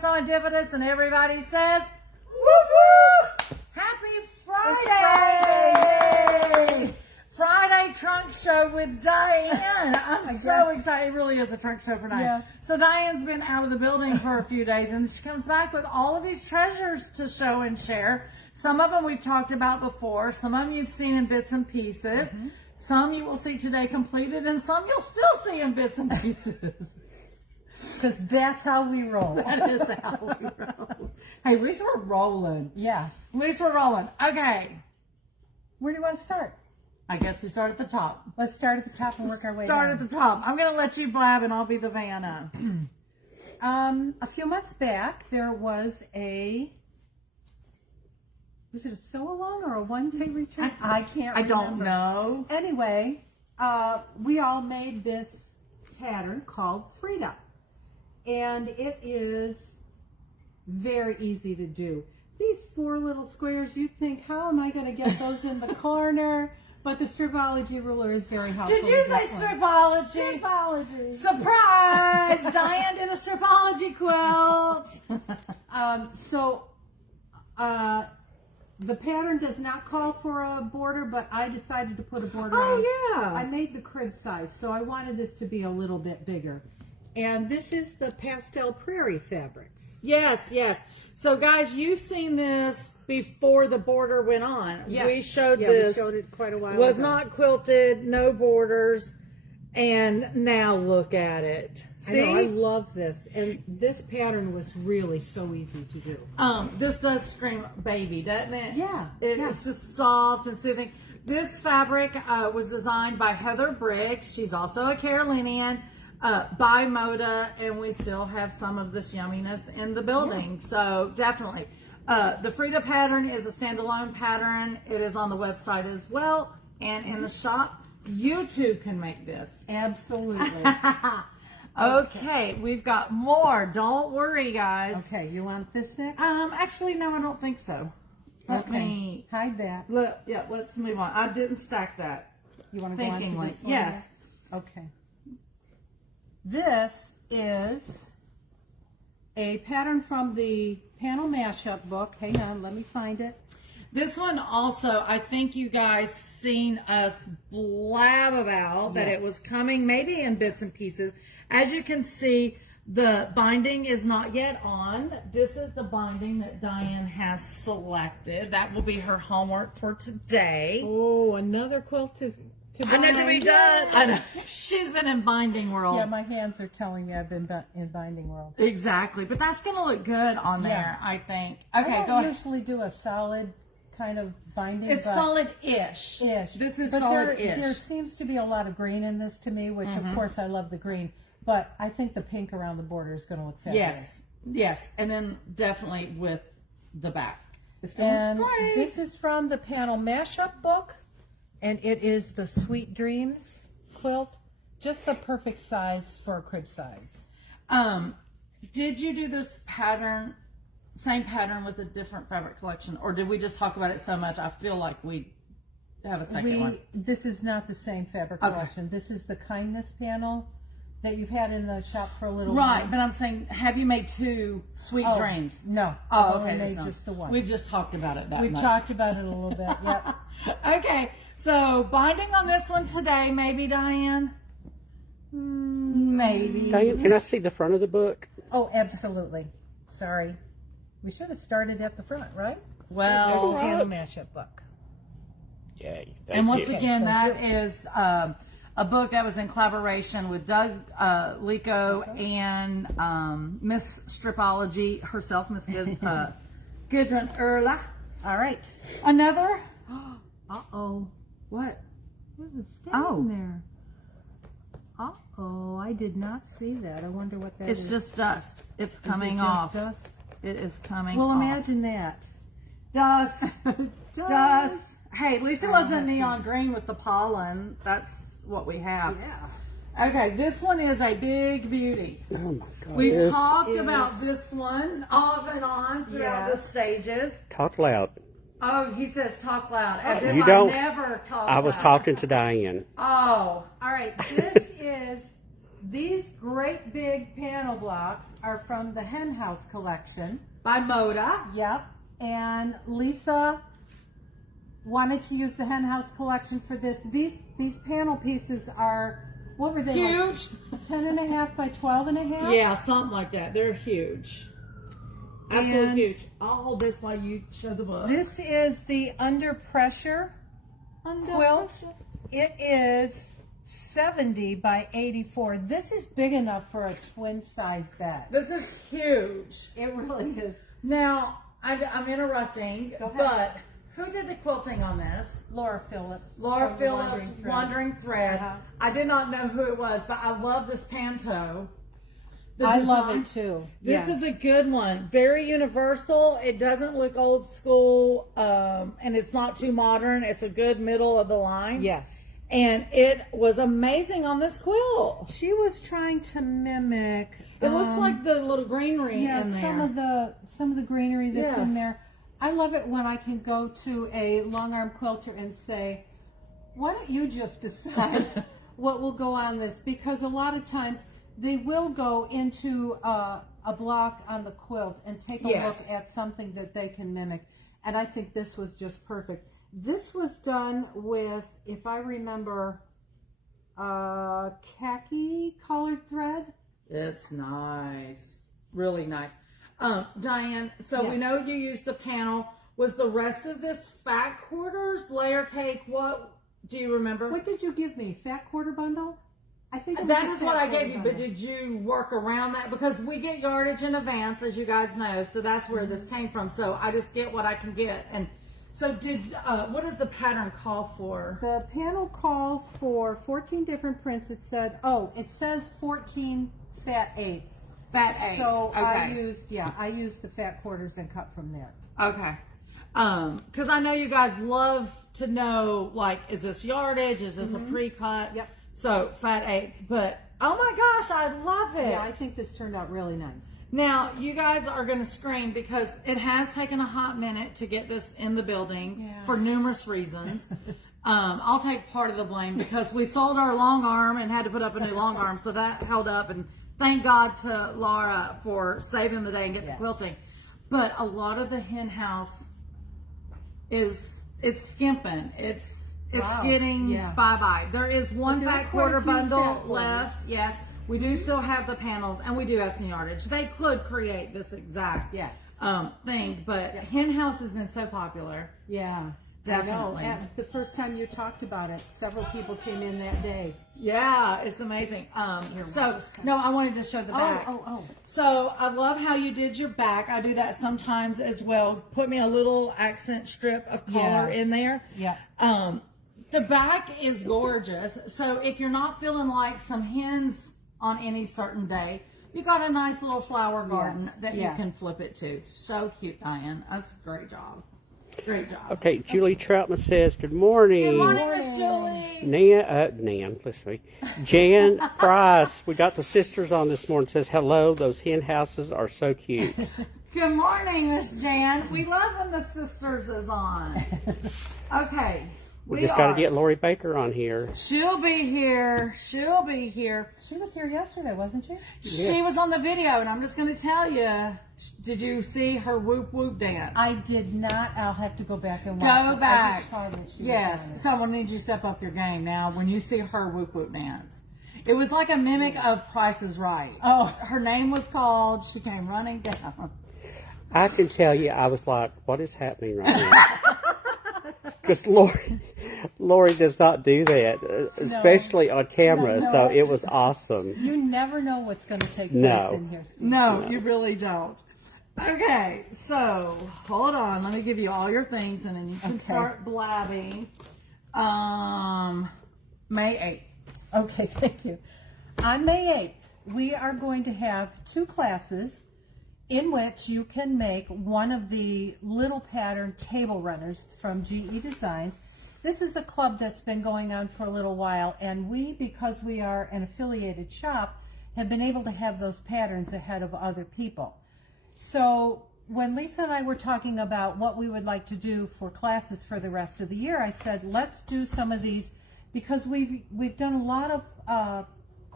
SewEndipitous, and everybody says, woo-woo! Happy Friday! Friday trunk show with Diane. I'm so excited. It really is a trunk show for Diane. Yeah. So Diane's been out of the building for a few days, and she comes back with all of these treasures to show and share. Some of them we've talked about before. Some of them you've seen in bits and pieces. Some you will see today completed, and some you'll still see in bits and pieces. Because that's how we roll. That is how we roll. Hey, at least we're rolling. Yeah. At least we're rolling. Okay. Where do you want to start? I guess we start at the top. Let's start at the top and work our way down. Start at the top. I'm going to let you blab, and I'll be the Vanna. A few months back, there was it a sew-along or a one-day return? I can't remember. I don't know. Anyway, we all made this pattern called Frida. And it is very easy to do. These 4 little squares, you'd think, how am I going to get those in the corner? But the stripology ruler is very helpful. Did you say stripology? Stripology. Surprise! Diane did a stripology quilt. The pattern does not call for a border, but I decided to put a border on. Oh, yeah. I made the crib size, so I wanted this to be a little bit bigger. And this is the pastel prairie fabrics. Yes, yes. So, guys, you've seen this before the border went on. Yes. We showed this. We showed it quite a while was ago. not quilted, no borders, and now look at it. See? I love this. And this pattern was really so easy to do. This does scream baby, doesn't it? Yeah. It's just soft and soothing. This fabric was designed by Heather Briggs. She's also a Carolinian. By Moda, and we still have some of this yumminess in the building. Yeah. So definitely. The Frida pattern is a standalone pattern. It is on the website as well, and in the shop. You too can make this. Absolutely. Okay, we've got more. Don't worry, guys. Okay, you want this next? Actually, no, I don't think so. Let me hide that. Look, yeah, let's move on. I didn't stack that. You want to go on to this one? Yes. Okay. This is a pattern from the panel mashup book. Hang on, let me find it. This one also, I think you guys seen us blab about that it was coming maybe in bits and pieces. As you can see, the binding is not yet on. This is the binding that Diane has selected. That will be her homework for today. Oh, another quilt to I know to be done. I know. She's been in binding world. Yeah, my hands are telling me I've been in binding world. Exactly, but that's going to look good on there, I think. Okay, I go ahead. usually do a solid kind of binding. It's solid-ish. This is solid-ish. There seems to be a lot of green in this to me, which of course I love the green, but I think the pink around the border is going to look fabulous. Yes, and then definitely with the back. It's going to look great. This is from the panel mashup book. And it is the Sweet Dreams quilt, just the perfect size for a crib size. Did you do this pattern, same pattern with a different fabric collection, or did we just talk about it so much I feel like we have a second one? This is not the same fabric collection. This is the kindness panel that you've had in the shop for a little while. Right, but I'm saying, have you made 2 Sweet Dreams? No. Oh, okay. I made just the one. We've just talked about it that much. We've talked about it a little bit, yep. Okay, so binding on this one today, maybe, Diane? Maybe. Diane, can I see the front of the book? Oh, absolutely. Sorry. We should have started at the front, right? Well, there's the panel mashup book. Yay. And once again, that is a book that was in collaboration with Doug Lico and Miss Stripology herself, Miss Gudrun Erla. All right. Another? Uh-oh. What? There's a stain in there. Uh-oh, I did not see that. I wonder what that is. It's just dust. It's coming off. Dust? It is coming off. Well, imagine that. Dust. Dust. Hey, at least it wasn't neon green with the pollen. That's what we have. Yeah. Okay, this one is a big beauty. Oh my God. We've talked about this one off and on throughout the stages. Talk loud. Oh, he says talk loud. As if You I don't. never talk I was loud. talking to Diane. Oh. All right, this is these great big panel blocks are from the Hen House collection. By Moda. Yep. And Lisa wanted to use the Hen House collection for this. These panel pieces are, what were they? Huge. Like 10.5 by 12.5? Yeah, something like that. They're huge. Absolutely huge. I'll hold this while you show the book. This is the Under Pressure quilt. It is 70 by 84. This is big enough for a twin size bed. This is huge. It really is. Now, I'm interrupting, but who did the quilting on this? Laura Phillips. Laura Phillips, Wandering Thread. I did not know who it was, but I love this panto. I love it too. This is a good one. Very universal. It doesn't look old school, and it's not too modern. It's a good middle of the line. Yes. And it was amazing on this quilt. She was trying to mimic. It looks like the little greenery in there. Some of the greenery that's in there. I love it when I can go to a long arm quilter and say, why don't you just decide what will go on this? Because a lot of times they will go into a block on the quilt and take a look at something that they can mimic. And I think this was just perfect. This was done with, if I remember, khaki colored thread. It's nice. Really nice. Diane, so we know you used the panel. Was the rest of this fat quarters, layer cake? What do you remember? What did you give me? Fat quarter bundle? I think that is what I gave you, but did you work around that? Because we get yardage in advance, as you guys know, so that's where this came from. So I just get what I can get. And so what does the pattern call for? The panel calls for 14 different prints. It says 14 fat eighths. Fat eighths. So okay. I used the fat quarters and cut from there. Okay. Because I know you guys love to know, like, is this yardage? Is this a pre-cut? Yep. So fat eighths, but oh my gosh, I love it. Yeah, I think this turned out really nice. Now, you guys are going to scream because it has taken a hot minute to get this in the building for numerous reasons. I'll take part of the blame because we sold our long arm and had to put up a new long arm, so that held up, and thank God to Laura for saving the day and getting the quilting. But a lot of the Hen House it's skimping. It's getting bye-bye. There is one fat quarter bundle left. Yes. We do still have the panels, and we do have some yardage. They could create this exact thing, but Hen House has been so popular. Yeah, definitely. And the first time you talked about it, several people came in that day. Yeah, it's amazing. No, I wanted to show the back. Oh. So I love how you did your back. I do that sometimes as well. Put me a little accent strip of color in there. Yeah. The back is gorgeous. So if you're not feeling like some hens on any certain day, you got a nice little flower garden that you can flip it to. So cute, Diane. That's a great job. Great job. Okay, Julie Troutman says, good morning. Good morning, Miss Julie. Nan, listen to me. Jan Price, we got the sisters on this morning, says, hello, those hen houses are so cute. Good morning, Miss Jan. We love when the sisters is on. Okay. We just got to get Lori Baker on here. She'll be here. She'll be here. She was here yesterday, wasn't she? She was on the video, and I'm just going to tell you, did you see her whoop whoop dance? I did not. I'll have to go back and watch. Go back. Yes. Someone needs you to step up your game now when you see her whoop whoop dance. It was like a mimic of Price is Right. Oh. Her name was called. She came running down. I can tell you, I was like, what is happening right now? Because Lori does not do that, especially on camera, so it was awesome. You never know what's going to take place in here, Steve. No, you really don't. Okay, so hold on. Let me give you all your things, and then you can start blabbing. May 8th. Okay, thank you. On May 8th, we are going to have 2 classes in which you can make one of the little pattern table runners from GE Designs. This is a club that's been going on for a little while, and we, because we are an affiliated shop, have been able to have those patterns ahead of other people. So when Lisa and I were talking about what we would like to do for classes for the rest of the year, I said, let's do some of these, because we've done a lot of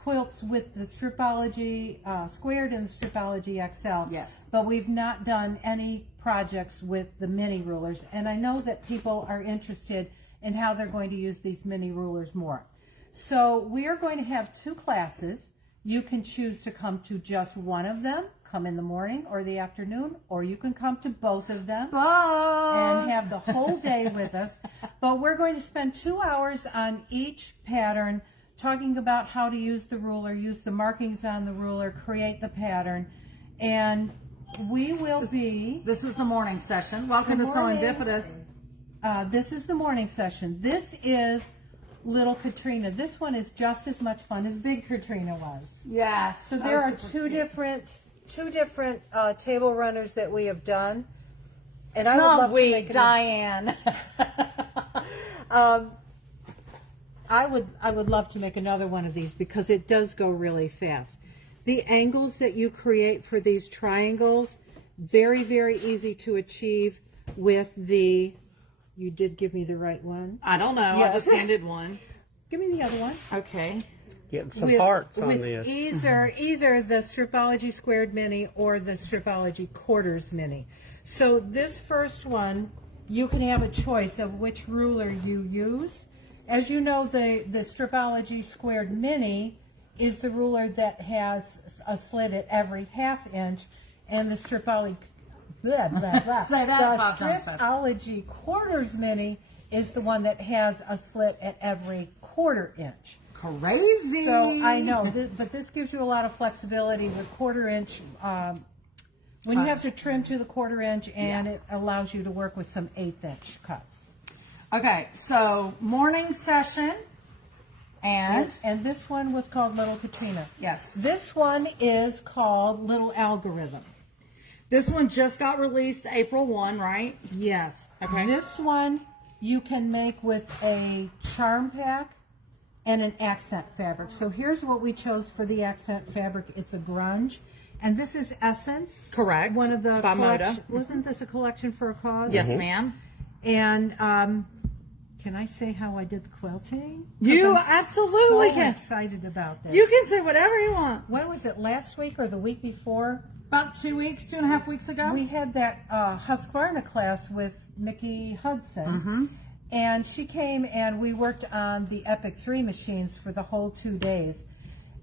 quilts with the Stripology Squared and the Stripology XL. Yes. But we've not done any projects with the mini rulers. And I know that people are interested in how they're going to use these mini rulers more. So we are going to have 2 classes. You can choose to come to just one of them, come in the morning or the afternoon, or you can come to both of them and have the whole day with us. But we're going to spend 2 hours on each pattern, talking about how to use the ruler, use the markings on the ruler, create the pattern, and we will be... This is the morning session. Welcome to SewEndipitous. This is the morning session. This is Little Katrina. This one is just as much fun as Big Katrina was. Yes. So there are two different table runners that we have done, and I would love to make Diane. I would love to make another one of these because it does go really fast. The angles that you create for these triangles, very, very easy to achieve with the... You did give me the right one. I don't know. Yes. I just handed one. Give me the other one. Okay. Getting some parts on with this. Either the Stripology Squared Mini or the Stripology Quarters Mini. So this first one, you can have a choice of which ruler you use. As you know, the Stripology Squared Mini is the ruler that has a slit at every ½ inch, and the Stripology Say that 5 times fast. Stripology Quarters Mini is the one that has a slit at every ½ inch. Crazy. So I know, but this gives you a lot of flexibility with ½ inch. When you have to trim to the ½ inch, and it allows you to work with some 1/8 inch cuts. Okay, so morning session, and this one was called Little Katrina. Yes. This one is called Little Algorithm. This one just got released April 1, right? Yes. Okay. This one you can make with a charm pack and an accent fabric. So here's what we chose for the accent fabric. It's a grunge. And this is Essence. Correct. One of the By Moda. Wasn't this a collection for a cause? Yes, ma'am. And can I say how I did the quilting? You I'm absolutely so can. excited about this. You can say whatever you want. When was it? Last week or the week before? About 2 weeks, 2.5 weeks ago. We had that Husqvarna class with Mickey Hudson, and she came and we worked on the Epic 3 machines for the whole 2 days.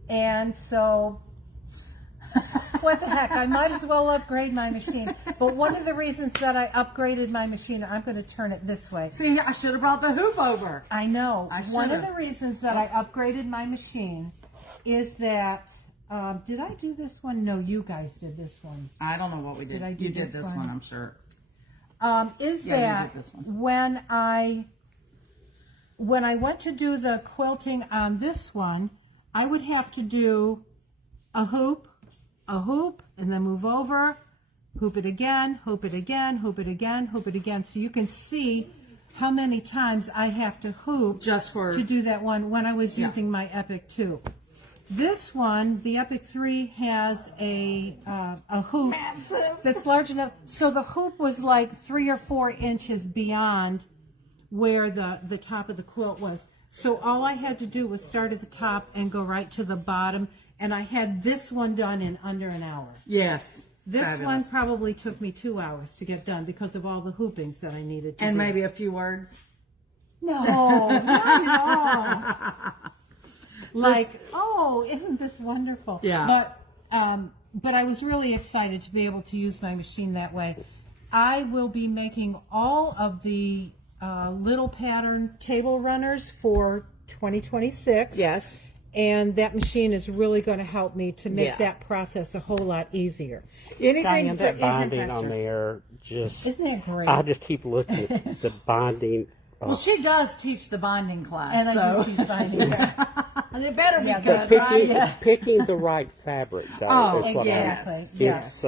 And so, what the heck, I might as well upgrade my machine. But one of the reasons that I upgraded my machine, I'm going to turn it this way. See, I should have brought the hoop over. I know. One of should've. the reasons that I upgraded my machine is that... did I do this one? No, you guys did this one. I don't know what we did. Did I do you did this this one? one, I'm sure. That you did this one. when I went to do the quilting on this one, I would have to do a hoop, and then move over, hoop it again, hoop it again, hoop it again, hoop it again. So you can see how many times I have to hoop Just for... to do that one when I was using my Epic 2. This one, the Epic 3, has a hoop that's large enough. So the hoop was like 3 or 4 inches beyond where the top of the quilt was. So all I had to do was start at the top and go right to the bottom. And I had this one done in under an hour. Yes. This Fabulous. one probably took me 2 hours to get done because of all the hoopings that I needed to do. And maybe a few words. No, not at all. Like, oh, isn't this wonderful? Yeah. But I was really excited to be able to use my machine that way. I will be making all of the little pattern table runners for 2026. Yes. And that machine is really going to help me to make that process a whole lot easier. Anything Diane, that that binding on there just... Isn't that great? I just keep looking at the binding. Well, she does teach the binding class. And I so. do teach binding. And it better be Yeah, good, right? Picking the right fabric, though, Oh, is what exactly. It's,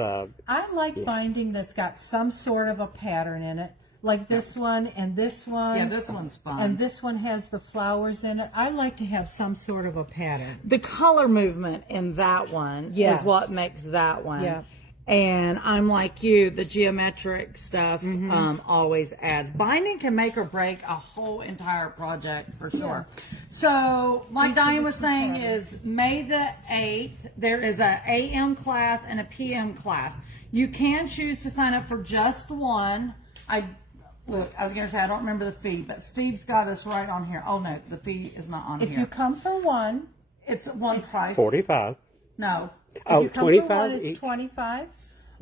I like binding that's got some sort of a pattern in it, like this one and this one. Yeah, this one's fun. And this one has the flowers in it. I like to have some sort of a pattern. The color movement in that one Yes. is what makes that one. Yeah. And I'm like you, the geometric stuff always adds. Binding can make or break a whole entire project for sure. Yeah. So, like Diane was saying, is May the 8th, there is a AM class and a PM class. You can choose to sign up for just one. I was going to say, I don't remember the fee, but Steve's got us right on here. Oh, no, the fee is not on here. If you come for one, it's one price. 45. No. Oh, 25 one, each? it's 25.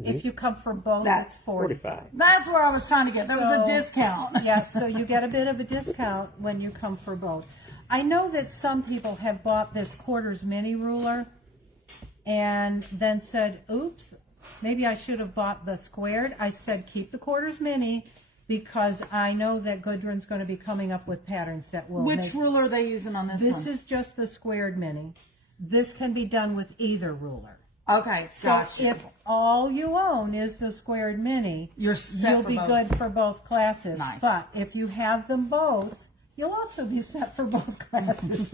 If you come for both, That's it's 45. That's where I was trying to get. There was a discount. Yeah, so you get a bit of a discount when you come for both. I know that some people have bought this quarters mini ruler and then said, oops, maybe I should have bought the squared. I said, keep the quarters mini because I know that Gudrun's going to be coming up with patterns that will Which ruler are they using on this one? This is just the squared mini. This can be done with either ruler. Okay, so gotcha. If all you own is the squared mini, you'll be good for both classes. Nice. But if you have them both, you'll also be set for both classes.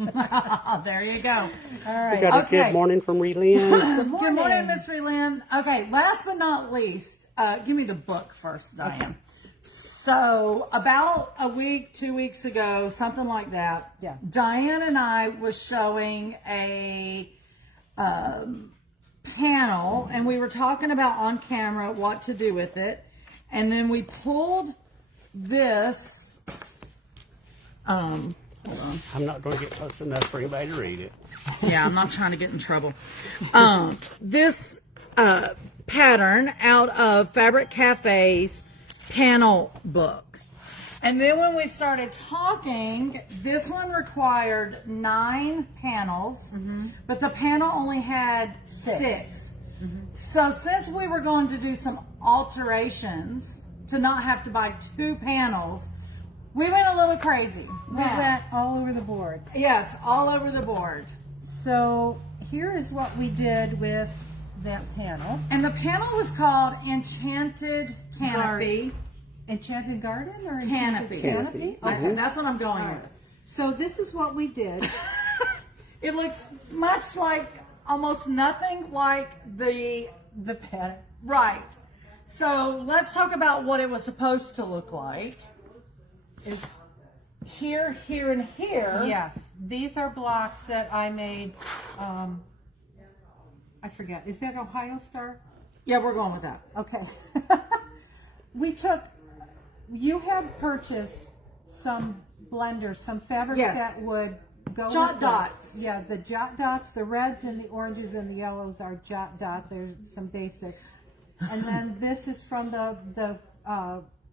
There you go. All right. We got a good morning from Relyn. Good morning, Miss Relyn. Okay, last but not least, give me the book first, Diane. Okay. So about a week, 2 weeks ago, something like that, Diane and I was showing a panel, and we were talking about on camera what to do with it, and then we pulled this. Hold on. I'm not going to get close enough for anybody to read it. Yeah, I'm not trying to get in trouble. This pattern out of Fabric Cafe's panel book. And then when we started talking, this one required 9 panels, but the panel only had 6. So since we were going to do some alterations to not have to buy 2 panels, we went a little crazy. We went all over the board. Yes, all over the board. So here is what we did with that panel. And the panel was called Enchanted Canopy. Enchanted Garden or Canopy? Canopy? Okay, that's what I'm going with. So this is what we did. It looks much like, almost nothing like the pattern. Right. So let's talk about what it was supposed to look like. Is here, here, and here. Yes. These are blocks that I made, I forget. Is that Ohio Star? Yeah, we're going with that. Okay. You had purchased some blenders, some fabrics that would go jot with dots. This. Yeah, the jot dots, the reds and the oranges and the yellows are jot dot. There's some basics. And then this is from the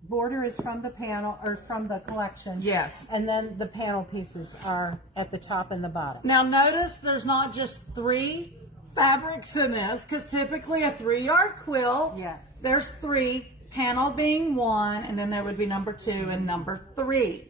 border is from the panel, or from the collection. Yes. And then the panel pieces are at the top and the bottom. Now notice there's not just 3 fabrics in this, because typically a 3-yard quilt, there's 3, panel being 1, and then there would be number 2 and number 3.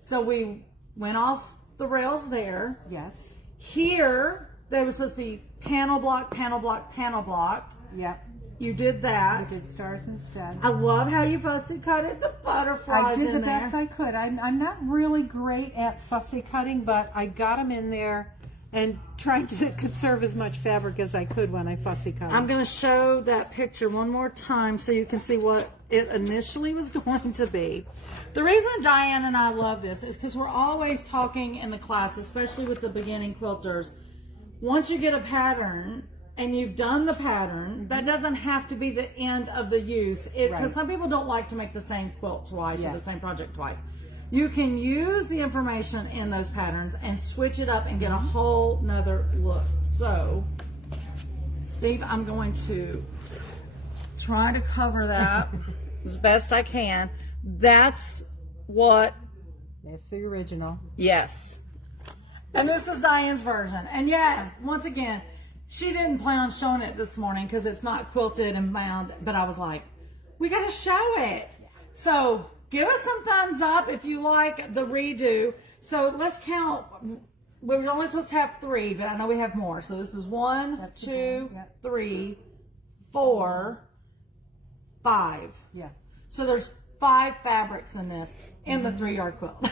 So we went off the rails there. Yes. Here, there was supposed to be panel block, panel block, panel block. Yep. You did that. We did stars instead. I love how you fussy cutted the butterflies. I did the best I could. I'm not really great at fussy cutting, but I got them in there and trying to conserve as much fabric as I could when I fussy cut. I'm going to show that picture one more time so you can see what it initially was going to be. The reason Diane and I love this is because we're always talking in the class, especially with the beginning quilters. Once you get a pattern and you've done the pattern, that doesn't have to be the end of the use. Because some people don't like to make the same quilt twice or the same project twice. You can use the information in those patterns and switch it up and get a whole nother look. So, Steve, I'm going to try to cover that as best I can. That's what... That's the original. Yes. And this is Diane's version. And yeah, once again, she didn't plan on showing it this morning because it's not quilted and bound, but I was like, we got to show it. So... give us some thumbs up if you like the redo. So let's count. We were only supposed to have 3, but I know we have more. So this is 1, 2, 3, 4, 5. Yeah. So there's 5 fabrics in this, in the 3-yard quilt.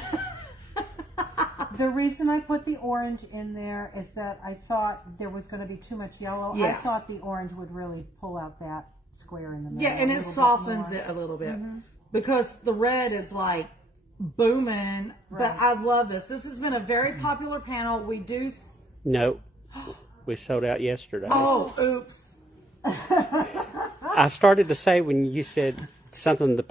The reason I put the orange in there is that I thought there was going to be too much yellow. Yeah. I thought the orange would really pull out that square in the middle. Yeah, and it softens it a little bit because the red is like booming. But I love this. This has been a very popular panel. We do. No, we sold out yesterday. Oh, oops. I started to say when you said something the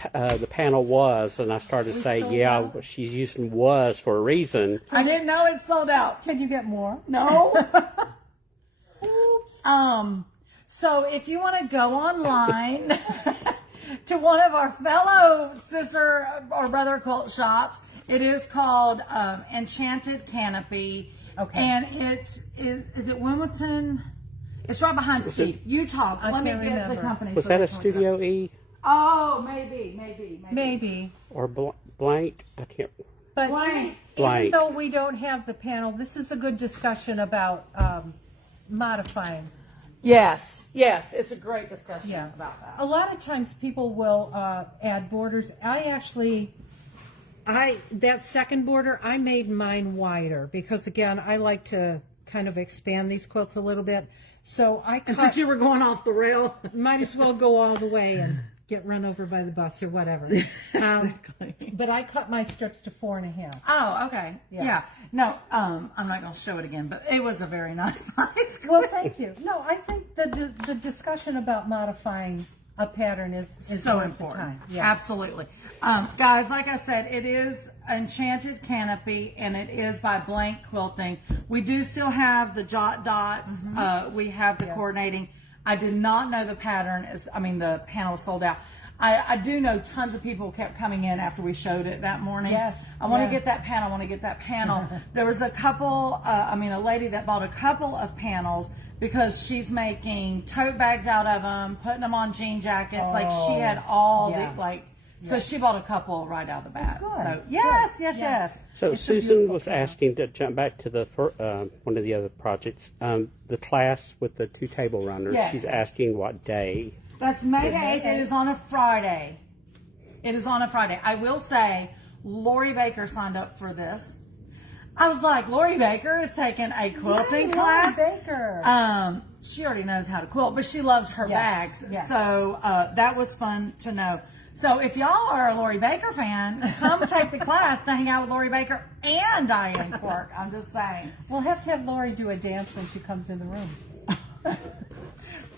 panel was, and I started to say, yeah, she's using was for a reason. I didn't know it sold out. Can you get more? No. Oops. So if you want to go online to one of our fellow sister or brother quilt shops, it is called Enchanted Canopy. Okay. And it is it Wilmington? It's right behind Steve. Utah. Let me get the company. Was that a Studio E? Oh, maybe. Or blank? I can't. But Blank. even though we don't have the panel, this is a good discussion about modifying. Yes, it's a great discussion about that. A lot of times people will add borders. That second border, I made mine wider because, again, I like to kind of expand these quilts a little bit. So and since you were going off the rail, might as well go all the way and get run over by the bus or whatever. Exactly. But I cut my strips to 4.5. Oh, okay. Yeah. No, I'm not going to show it again, but it was a very nice size. Well, thank you. No, I think the discussion about modifying a pattern is so worth important. the time. Yeah. Absolutely. Guys, like I said, it is Enchanted Canopy, and it is by Blank Quilting. We do still have the jot dots. We have the coordinating. I did not know the pattern the panel sold out. I do know tons of people kept coming in after we showed it that morning. Yes. I want to get that panel. There was a couple, a lady that bought a couple of panels because she's making tote bags out of them, putting them on jean jackets. Like she had all so she bought a couple right out of the bat. Good. So yes. So Susan was asking to jump back to the one of the other projects, the class with the 2 table runners. Yes. She's asking what day. That's May the 8th. It is on a Friday. I will say, Lori Baker signed up for this. I was like, Lori Baker is taking a quilting class. Lori Baker. She already knows how to quilt, but she loves her bags. Yes. So that was fun to know. So if y'all are a Lori Baker fan, come take the class to hang out with Lori Baker and Diane Quirk. I'm just saying. We'll have to have Lori do a dance when she comes in the room.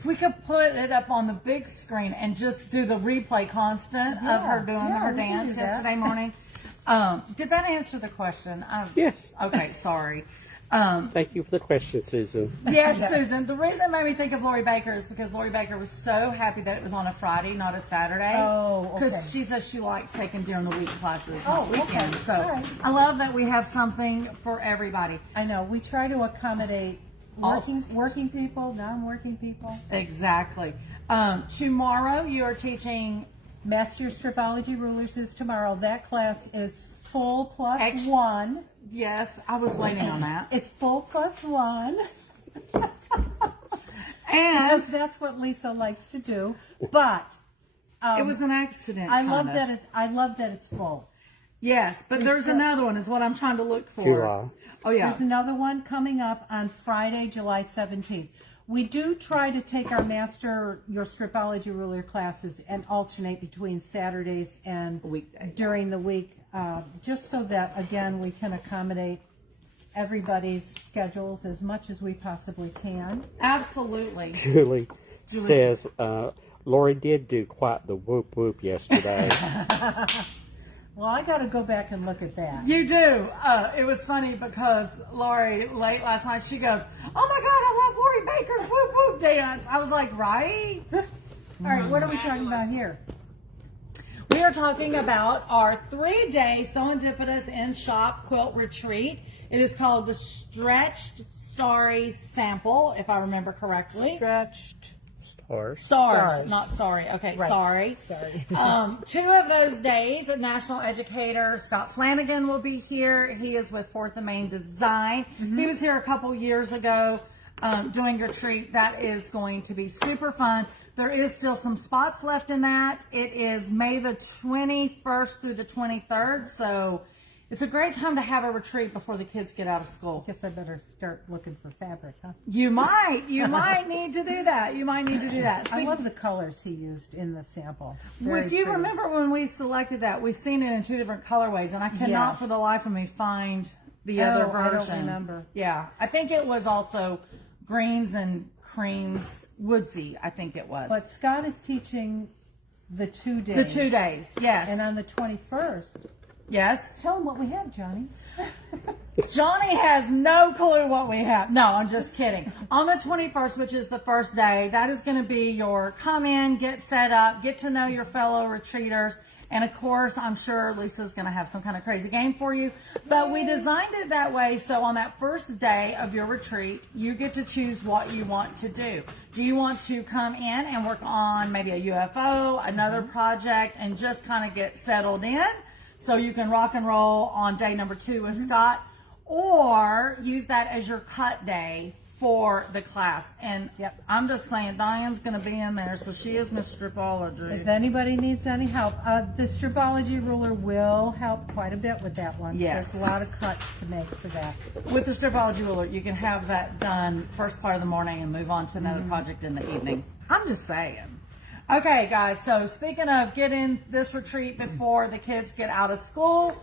We could put it up on the big screen and just do the replay constant of her doing her dance yesterday morning. Did that answer the question? Yes. Okay, sorry. Thank you for the question, Susan. Yes, Susan. The reason it made me think of Lori Baker is because Lori Baker was so happy that it was on a Friday, not a Saturday. Oh, okay. Because she says she likes taking during the week classes, not okay. weekends. So All right. I love that we have something for everybody. I know. We try to accommodate working people, non-working people. Exactly. Tomorrow you are teaching Master Stripology Rulers is tomorrow. That class is full plus 1. Yes, I was waiting on that. It's full plus 1. And that's what Lisa likes to do. But it was an accident. I love that it's full. Yes, but there's another one is what I'm trying to look for. July. Oh yeah. There's another one coming up on Friday, July 17th. We do try to take our Master Your Stripology Ruler classes and alternate between Saturdays and during the week, just so that, again, we can accommodate everybody's schedules as much as we possibly can. Absolutely. Julie says, Lori did do quite the whoop whoop yesterday. Well, I got to go back and look at that. You do. It was funny because Lori, late last night, she goes, "Oh my God, I love Lori Baker's whoop whoop dance." I was like, right? All right, what are we talking about here? We are talking about our 3-day SewEndipitous in-shop quilt retreat. It is called the Stretched Starry Sample, if I remember correctly. Stretched. Stars, not sorry. Okay, right. Sorry. 2 of those days, a national educator, Scott Flanagan, will be here. He is with 4th and Main Design. He was here a couple years ago doing a retreat. That is going to be super fun. There is still some spots left in that. It is May the 21st through the 23rd, so It's a great time to have a retreat before the kids get out of school. Guess I better start looking for fabric, huh? You might need to do that. You might need to do that. I love the colors he used in the sample. Very If you pretty. remember when we selected that, we've seen it in 2 different colorways, and I cannot Yes. for the life of me find the other version. I don't remember. Yeah, I think it was also greens and creams, woodsy, I think it was. But Scott is teaching the 2 days. The 2 days, yes. And on the 21st, yes. tell him what we have, Johnny. Johnny has no clue what we have. No, I'm just kidding. On the 21st, which is the first day, that is going to be your come in, get set up, get to know your fellow retreaters. And of course, I'm sure Lisa's going to have some kind of crazy game for you. But we designed it that way so on that first day of your retreat, you get to choose what you want to do. Do you want to come in and work on maybe a UFO, another project, and just kind of get settled in so you can rock and roll on day number 2 with Scott? Or use that as your cut day for the class. And I'm just saying, Diane's going to be in there, so she is Miss Stripology. If anybody needs any help, the Stripology ruler will help quite a bit with that one. Yes. There's a lot of cuts to make for that. With the Stripology ruler, you can have that done first part of the morning and move on to another project in the evening. I'm just saying. Okay, guys, so speaking of getting this retreat before the kids get out of school,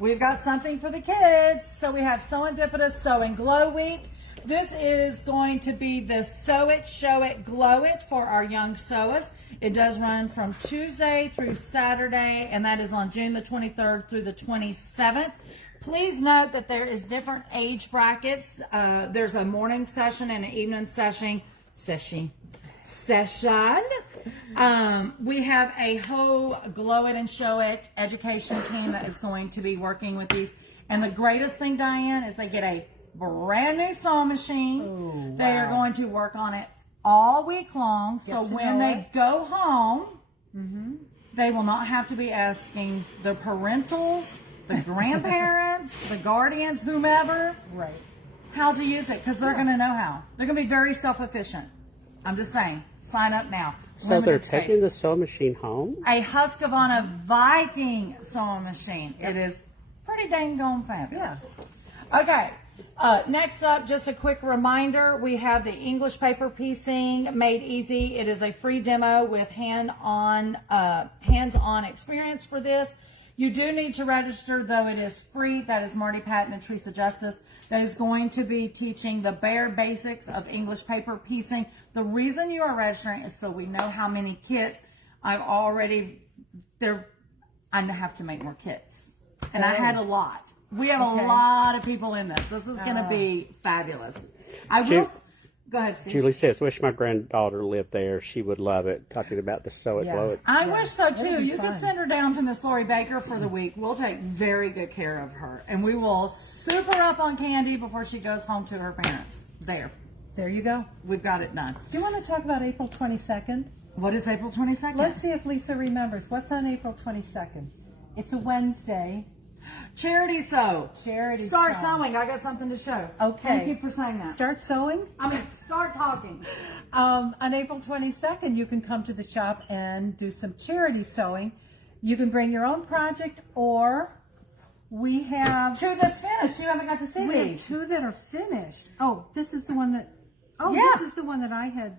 we've got something for the kids. So we have SewEndipitous Sew and Glow Week. This is going to be the Sew It, Show It, Glow It for our young sewers. It does run from Tuesday through Saturday, and that is on June the 23rd through the 27th. Please note that there is different age brackets. There's a morning session and an evening session. We have a whole Glow It and Show It education team that is going to be working with these. And the greatest thing, Diane, is they get a brand new sewing machine. Ooh, wow. They are going to work on it all week long. So when they go home, they will not have to be asking the parentals, the grandparents, the guardians, whomever, how to use it, because they're going to know how. They're going to be very self-efficient. I'm just saying, sign up now. So they're taking the sewing machine home? A Husqvarna Viking sewing machine. It is pretty dang gone fabulous. Okay. Next up, just a quick reminder, we have the English paper piecing made easy. It is a free demo with hands-on experience for this. You do need to register, though it is free. That is Marty Patton and Teresa Justice. That is going to be teaching the bare basics of English paper piecing. The reason you are registering is so we know how many kits I have to make more kits. And I had a lot. We have a lot of people in this. This is going to be fabulous. Go ahead, Steve. Julie says, wish my granddaughter lived there. She would love it. Talking about the Sew It, Glow It. I wish so too. You could send her down to Miss Lori Baker for the week. We'll take very good care of her. And we will soup her up on candy before she goes home to her parents. There you go. We've got it done. Do you want to talk about April 22nd? What is April 22nd? Let's see if Lisa remembers. What's on April 22nd? It's a Wednesday. Charity sew. Start sew. sewing. I got something to show. Okay. Thank you for saying that. Start sewing? Start talking. On April 22nd, you can come to the shop and do some charity sewing. You can bring your own project, or we have 2 that's finished. You haven't got to see we have these. 2 that are finished. Oh, this is the one that. Oh, Yeah. this is the one that I had.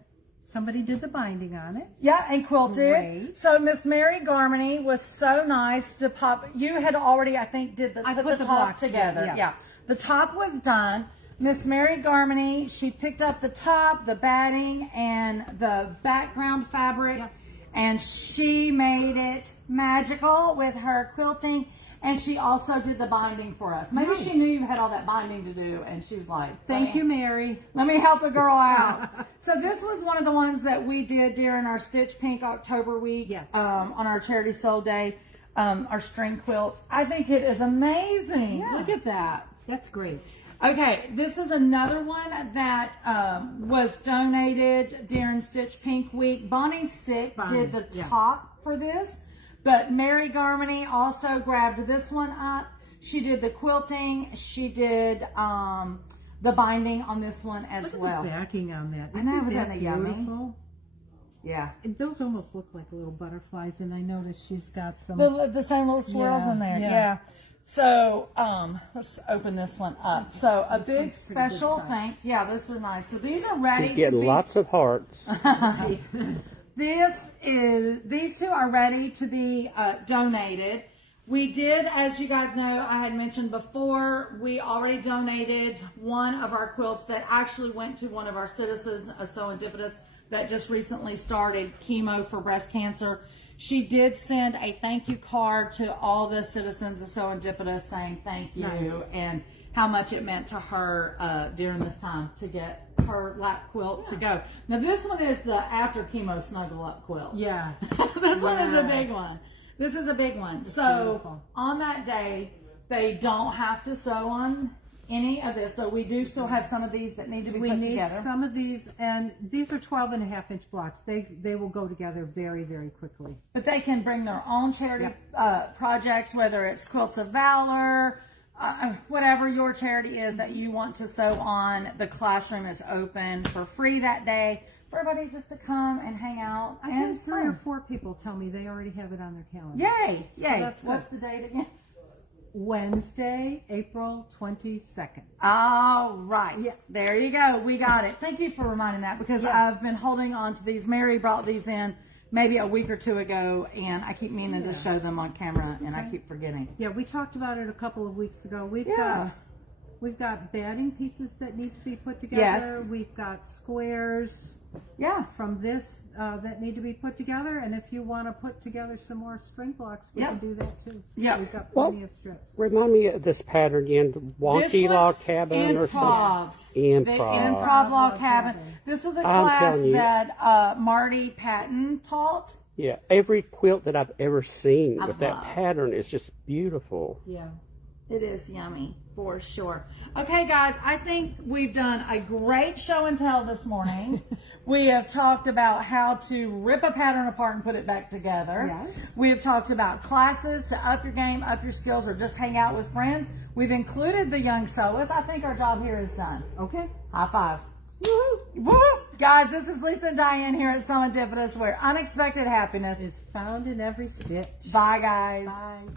Somebody did the binding on it. Yeah, and quilted. Great. So Miss Mary Garmany was so nice to pop. You had already, I think, put the top blocks together. together, yeah. The top was done. Miss Mary Garmany, she picked up the top, the batting, and the background fabric, and she made it magical with her quilting. And she also did the binding for us. Maybe she knew you had all that binding to do, and she's like, Thank you, Mary. let me help a girl out. So this was one of the ones that we did during our Stitch Pink October week, on our Charity Soul Day, our string quilts. I think it is amazing. Yeah. Look at that. That's great. Okay, this is another one that was donated during Stitch Pink week. Bonnie Sick did the top for this. But Mary Garmany also grabbed this one up. She did the quilting. She did the binding on this one as well. Look at the backing on that. I know, Isn't isn't that it yummy? beautiful? Yeah. And those almost look like little butterflies, and I noticed she's got some. The same little swirls in there. yeah. Yeah. So, let's open this one up. So, a big special thanks. Yeah, those are nice. So, these are ready. He's getting lots of hearts. These two are ready to be donated. We did, as you guys know, I had mentioned before, we already donated one of our quilts that actually went to one of our citizens, a SewEndipitous, that just recently started chemo for breast cancer. She did send a thank you card to all the citizens of SewEndipitous saying thank you and how much it meant to her during this time to get her lap quilt to go. Now this one is the after chemo snuggle up quilt. Yes. This one is a big one. This is a big one. It's so beautiful. On that day, they don't have to sew on any of this, but we do still have some of these that need to be put together. We need some of these, and these are 12.5-inch blocks. They will go together very, very quickly. But they can bring their own charity projects, whether it's Quilts of Valor, whatever your charity is that you want to sew on. The classroom is open for free that day for everybody just to come and hang out. I had 3 or 4 people tell me they already have it on their calendar. Yay! So Yay! that's What's the date again? Wednesday, April 22nd. All right. Yeah. There you go. We got it. Thank you for reminding that because I've been holding on to these. Mary brought these in maybe a week or 2 ago, and I keep meaning to show them on camera, and I keep forgetting. Yeah, we talked about it a couple of weeks ago. We've got batting pieces that need to be put together. Yes. We've got squares from this that need to be put together. And if you want to put together some more string blocks, we can do that too. Yeah. We've got plenty of strips. Remind me of this pattern again. Wonky Log Cabin or something. The Improv Log Cabin. This was a class that Marty Patton taught. Yeah, every quilt that I've ever seen with that pattern is just beautiful. Yeah. It is yummy, for sure. Okay, guys, I think we've done a great show and tell this morning. We have talked about how to rip a pattern apart and put it back together. Yes. We have talked about classes to up your game, up your skills, or just hang out with friends. We've included the young sewers. I think our job here is done. Okay. High five. Woo-hoo. Woo-hoo. Guys, this is Lisa and Diane here at SewEndipitous, where unexpected happiness is found in every stitch. Bye, guys. Bye.